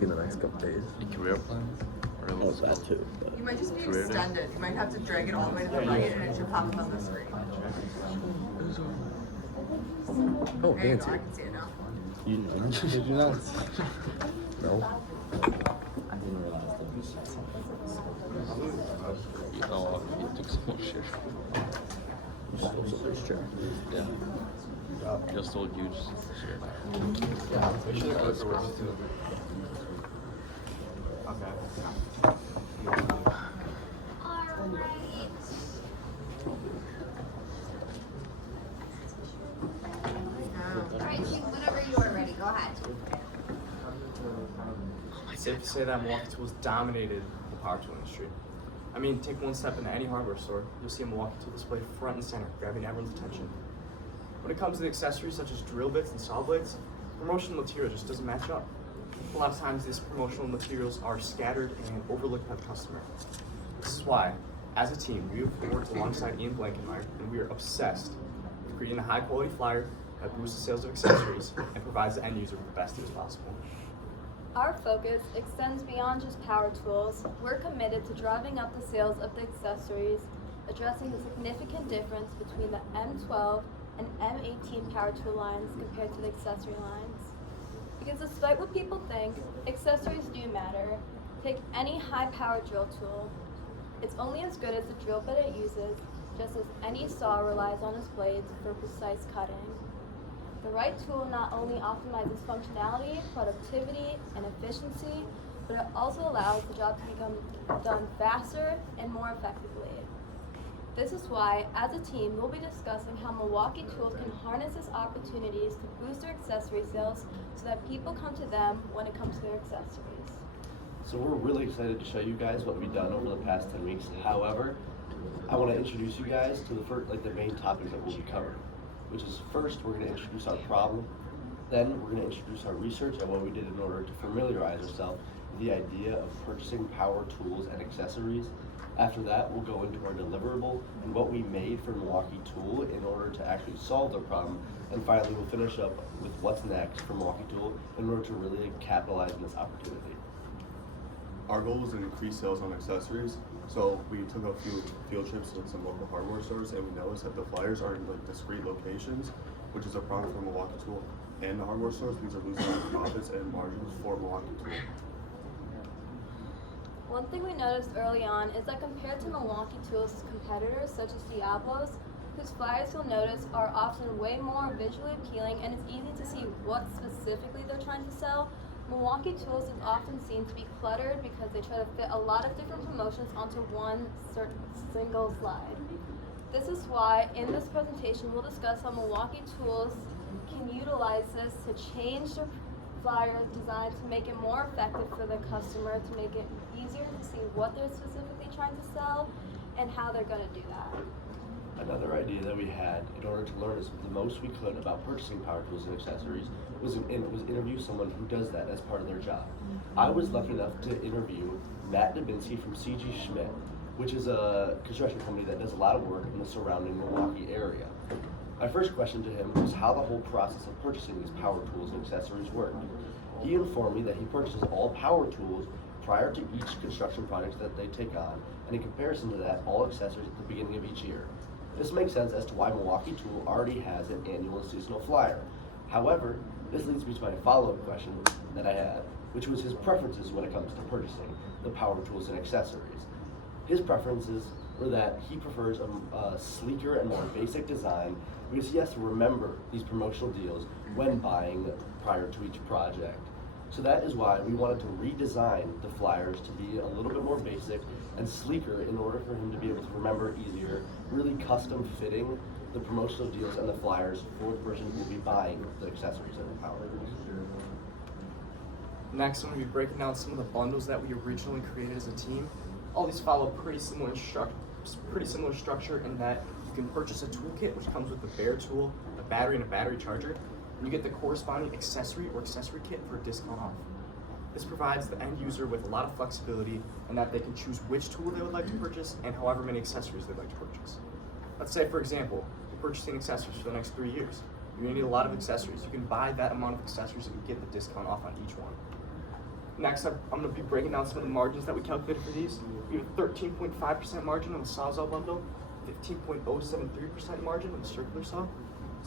like in the next couple days. A career plan? Or Oh, that too. But You might just be Career day? extended. You might have to drag it all the way to the right and it should pop up on the screen. oh, There you go, fancy. I can see it now. You know? Did you not? No. I didn't realize that. Oh, he took some more shit. So there's chair. Yeah. Just told you just share. Alright, Chief, whenever you are ready, go ahead. It's safe to say that Milwaukee Tools dominated the power tool industry. I mean, take one step into any hardware store, you'll see a Milwaukee Tool display front and center, grabbing everyone's attention. When it comes to the accessories such as drill bits and saw blades, promotional material just doesn't match up. A lot of times these promotional materials are scattered and overlooked by the customer. This is why, as a team, we have worked alongside Ian Blankenmeyer, and we are obsessed with creating a high quality flyer that boosts the sales of accessories and provides the end user with the best deals possible. Our focus extends beyond just power tools. We're committed to driving up the sales of the accessories, addressing the significant difference between the M12 and M18 power tool lines compared to the accessory lines. Because despite what people think, accessories do matter. Take any high-powered drill tool. It's only as good as the drill bit it uses, just as any saw relies on its blades for precise cutting. The right tool not only optimizes functionality, productivity, and efficiency, but it also allows the job to become done faster and more effectively. This is why, as a team, we'll be discussing how Milwaukee Tools can harness its opportunities to boost their accessory sales so that people come to them when it comes to their accessories. So we're really excited to show you guys what we've done over the past 10 weeks. However, I want to introduce you guys to the main topics that we'll be covering, which is first, we're going to introduce our problem. Then we're going to introduce our research and what we did in order to familiarize ourselves with the idea of purchasing power tools and accessories. After that, we'll go into our deliverable and what we made for Milwaukee Tool in order to actually solve the problem. And finally, we'll finish up with what's next for Milwaukee Tool in order to really capitalize on this opportunity. Our goal was to increase sales on accessories, so we took a few field trips to some local hardware stores, and we noticed that the flyers are in like discrete locations, which is a problem for Milwaukee Tool and the hardware stores because they're losing out profits and margins for Milwaukee Tool. One thing we noticed early on is that compared to Milwaukee Tools' competitors such as Diablo's, whose flyers you'll notice are often way more visually appealing and it's easy to see what specifically they're trying to sell, Milwaukee Tools is often seen to be cluttered because they try to fit a lot of different promotions onto one certain single slide. This is why in this presentation we'll discuss how Milwaukee Tools can utilize this to change their flyer design to make it more effective for the customer, to make it easier to see what they're specifically trying to sell and how they're going to do that. Another idea that we had in order to learn the most we could about purchasing power tools and accessories was interview someone who does that as part of their job. I was lucky enough to interview Matt Dubinsky from CG Schmidt, which is a construction company that does a lot of work in the surrounding Milwaukee area. My first question to him was how the whole process of purchasing these power tools and accessories worked. He informed me that he purchases all power tools prior to each construction project that they take on, and in comparison to that, all accessories at the beginning of each year. This makes sense as to why Milwaukee Tool already has an annual and seasonal flyer. However, this leads me to my follow-up question that I had, which was his preferences when it comes to purchasing the power tools and accessories. His preferences were that he prefers a sleeker and more basic design because he has to remember these promotional deals when buying prior to each project. So that is why we wanted to redesign the flyers to be a little bit more basic and sleeker in order for him to be able to remember easier, really custom fitting the promotional deals and the flyers for the person who will be buying the accessories and the power tools. Next, I'm going to be breaking down some of the bundles that we originally created as a team. All these follow pretty similar structure in that you can purchase a toolkit which comes with a bare tool, a battery, and a battery charger, and you get the corresponding accessory or accessory kit for a discount off. This provides the end user with a lot of flexibility in that they can choose which tool they would like to purchase and however many accessories they'd like to purchase. Let's say, for example, you're purchasing accessories for the next 3 years. You're going to need a lot of accessories. You can buy that amount of accessories and get the discount off on each one. Next up, I'm going to be breaking down some of the margins that we calculated for these. We have a 13.5% margin on the Sawzall bundle, 15.073% margin on the circular saw,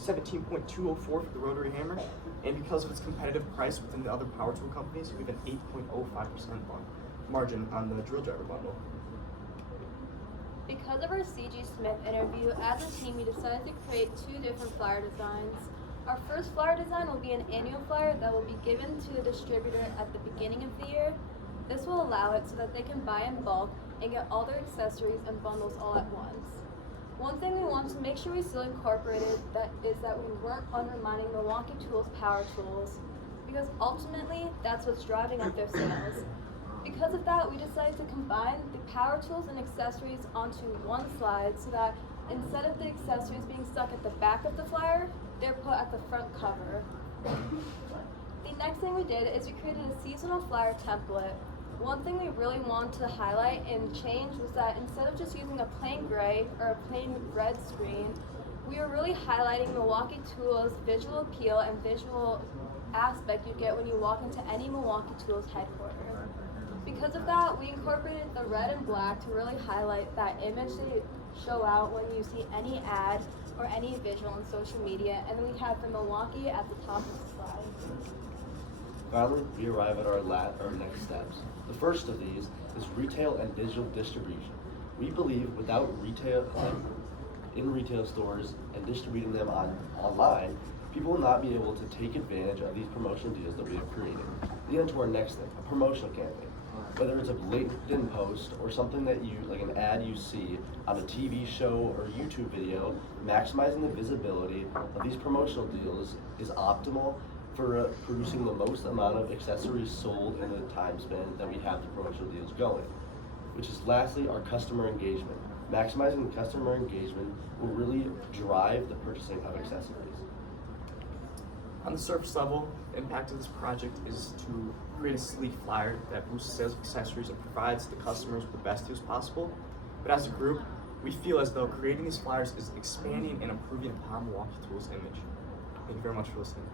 17.204 for the rotary hammer, and because of its competitive price within the other power tool companies, we have an 8.05% margin on the drill driver bundle. Because of our C.G. Smith interview, as a team we decided to create 2 different flyer designs. Our first flyer design will be an annual flyer that will be given to the distributor at the beginning of the year. This will allow it so that they can buy in bulk and get all their accessories and bundles all at once. One thing we want to make sure we still incorporated is that we weren't undermining Milwaukee Tools power tools, because ultimately that's what's driving up their sales. Because of that, we decided to combine the power tools and accessories onto one slide so that instead of the accessories being stuck at the back of the flyer, they're put at the front cover. The next thing we did is we created a seasonal flyer template. One thing we really wanted to highlight and change was that instead of just using a plain gray or a plain red screen, we were really highlighting Milwaukee Tools' visual appeal and visual aspect you get when you walk into any Milwaukee Tools headquarters. Because of that, we incorporated the red and black to really highlight that image they show out when you see any ad or any visual on social media, and then we have the Milwaukee at the top of the slide. Finally, we arrive at our next steps. The first of these is retail and digital distribution. We believe without retail in retail stores and distributing them online, people will not be able to take advantage of these promotional deals that we have created. Leading to our next thing, a promotional campaign. Whether it's a LinkedIn post or something that you, like an ad you see on a TV show or YouTube video, maximizing the visibility of these promotional deals is optimal for producing the most amount of accessories sold in the time span that we have the promotional deals going. Which is lastly our customer engagement. Maximizing the customer engagement will really drive the purchasing of accessories. On the surface level, the impact of this project is to create a sleek flyer that boosts sales of accessories and provides the customers with the best deals possible. But as a group, we feel as though creating these flyers is expanding and improving upon Milwaukee Tools' image. Thank you very much for listening.